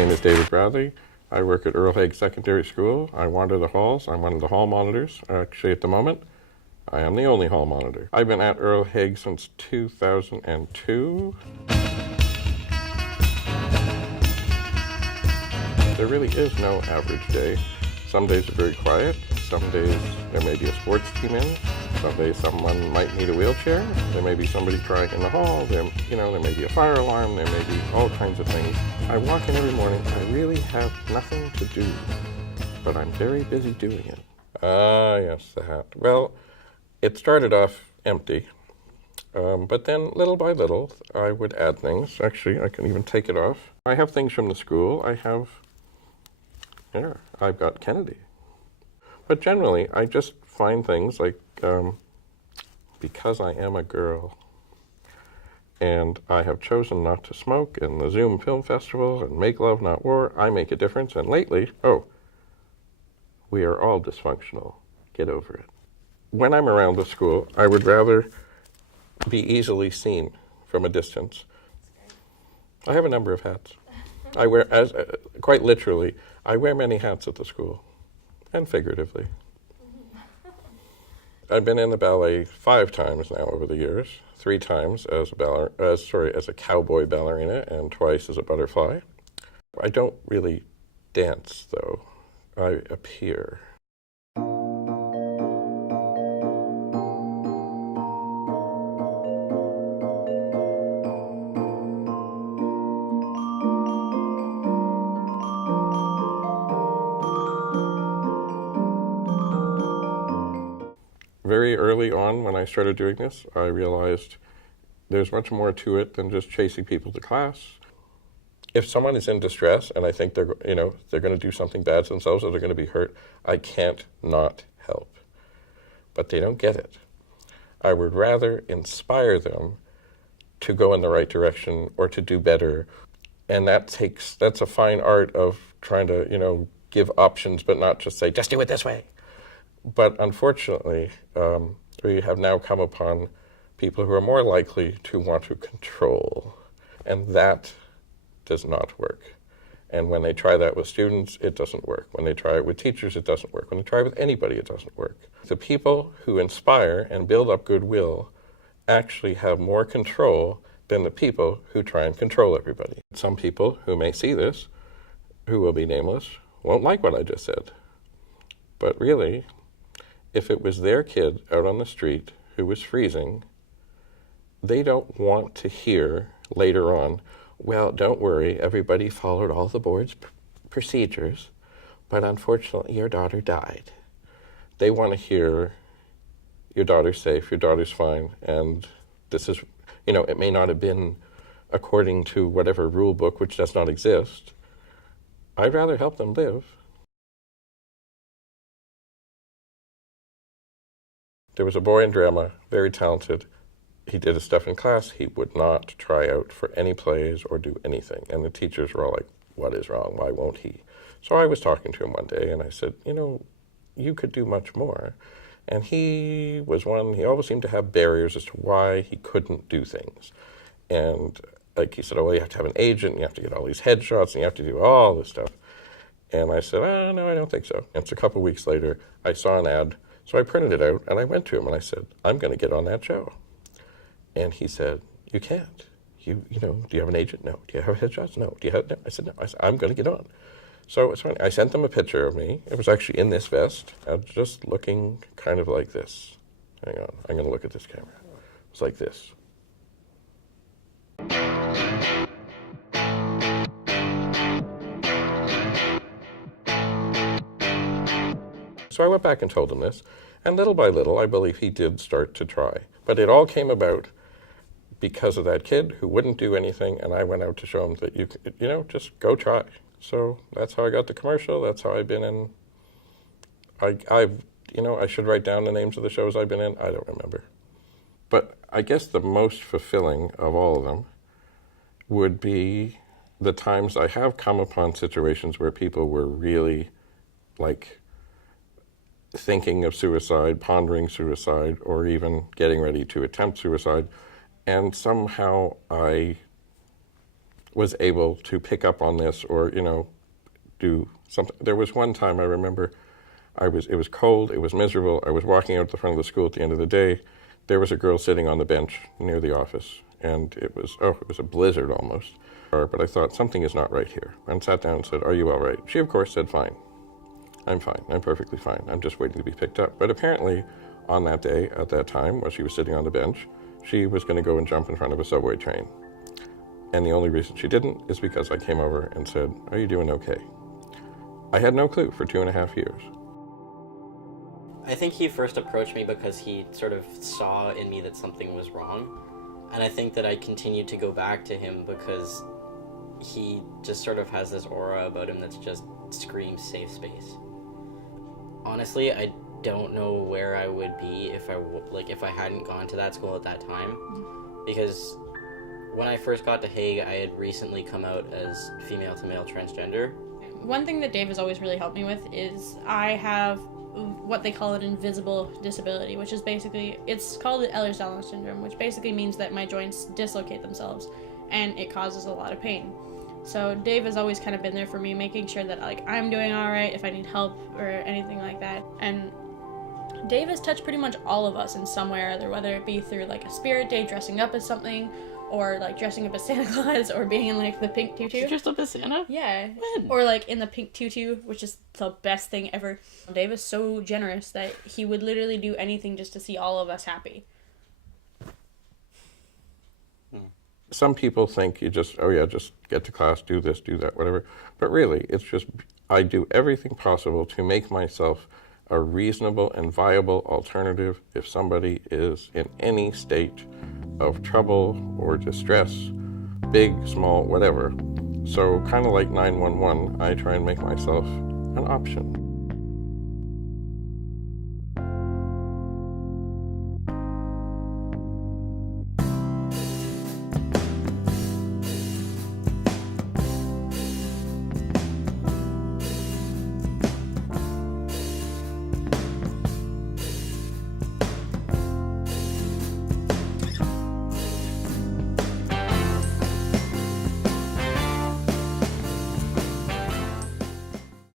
name is David Bradley. I work at Earl Haig Secondary School. I wander the halls. I'm one of the hall monitors. Actually, at the moment, I am the only hall monitor. I've been at Earl Haig since 2002. There really is no average day. Some days are very quiet. Some days there may be a sports team in. Some days someone might need a wheelchair. There may be somebody crying in the hall. There may be a fire alarm. There may be all kinds of things. I walk in every morning. I really have nothing to do, but I'm very busy doing it. Ah, yes, the hat. Well, it started off empty, but then little by little, I would add things. Actually, I can even take it off. I have things from the school. I've got Kennedy. But generally, I just find things like, because I am a girl, and I have chosen not to smoke in the Zoom Film Festival and Make Love Not War, I make a difference. And lately, we are all dysfunctional. Get over it. When I'm around the school, I would rather be easily seen from a distance. I have a number of hats. I wear, quite literally, I wear many hats at the school, and figuratively. I've been in the ballet 5 times now over the years, 3 times as a cowboy ballerina and twice as a butterfly. I don't really dance, though. I appear. Very early on when I started doing this, I realized there's much more to it than just chasing people to class. If someone is in distress and I think they're going to do something bad to themselves or they're going to be hurt, I can't not help. But they don't get it. I would rather inspire them to go in the right direction or to do better. And that's a fine art of trying to, give options, but not just say, just do it this way. But unfortunately, we have now come upon people who are more likely to want to control, and that does not work. And when they try that with students, it doesn't work. When they try it with teachers, it doesn't work. When they try it with anybody, it doesn't work. The people who inspire and build up goodwill actually have more control than the people who try and control everybody. Some people who may see this, who will be nameless, won't like what I just said. But really, if it was their kid out on the street who was freezing, they don't want to hear later on, well, don't worry, everybody followed all the board's procedures, but unfortunately your daughter died. They want to hear your daughter's safe, your daughter's fine, and this is, it may not have been according to whatever rule book, which does not exist. I'd rather help them live. There was a boy in drama, very talented. He did his stuff in class. He would not try out for any plays or do anything. And the teachers were all like, what is wrong? Why won't he? So I was talking to him one day and I said, you could do much more. And he always seemed to have barriers as to why he couldn't do things. And he said, you have to have an agent, and you have to get all these headshots, and you have to do all this stuff. And I said, no, I don't think so. And so a couple of weeks later, I saw an ad. So I printed it out, and I went to him, and I said, I'm going to get on that show. And he said, you can't. Do you have an agent? No. Do you have headshots? No. Do you have? No. I said, no. I said, I'm going to get on. So it's funny. I sent them a picture of me. It was actually in this vest, just looking kind of like this. Hang on. I'm going to look at this camera. It's like this. So I went back and told him this, and little by little, I believe he did start to try. But it all came about because of that kid who wouldn't do anything, and I went out to show him that just go try. So that's how I got the commercial. That's how I've been in. I should write down the names of the shows I've been in. I don't remember. But I guess the most fulfilling of all of them would be the times I have come upon situations where people were really thinking of suicide, pondering suicide, or even getting ready to attempt suicide, and somehow I was able to pick up on this or, do something. There was one time I remember it was cold, it was miserable. I was walking out the front of the school at the end of the day. There was a girl sitting on the bench near the office, and it was a blizzard almost. But I thought, something is not right here, and sat down and said, "Are you all right?" She, of course, said, "Fine. I'm fine. I'm perfectly fine. I'm just waiting to be picked up." But apparently, on that day, at that time, while she was sitting on the bench, she was going to go and jump in front of a subway train. And the only reason she didn't is because I came over and said, "Are you doing okay?" I had no clue for 2.5 years. I think he first approached me because he sort of saw in me that something was wrong. And I think that I continued to go back to him because he just sort of has this aura about him that's just screams safe space. Honestly, I don't know where I would be if I hadn't gone to that school at that time. Because when I first got to Hague, I had recently come out as female to male transgender. One thing that Dave has always really helped me with is I have what they call an invisible disability, which is basically, it's called Ehlers-Danlos syndrome, which basically means that my joints dislocate themselves and it causes a lot of pain. So Dave has always kind of been there for me, making sure that I'm doing all right if I need help or anything like that. And Dave has touched pretty much all of us in some way or other, whether it be through a spirit day, dressing up as something, or dressing up as Santa Claus, or being in the pink tutu. You dressed up as Santa? Yeah. When? Or in the pink tutu, which is the best thing ever. Dave is so generous that he would literally do anything just to see all of us happy. Some people think you just get to class, do this, do that, whatever. But really, it's just, I do everything possible to make myself a reasonable and viable alternative if somebody is in any state of trouble or distress, big, small, whatever. So kind of like 911, I try and make myself an option.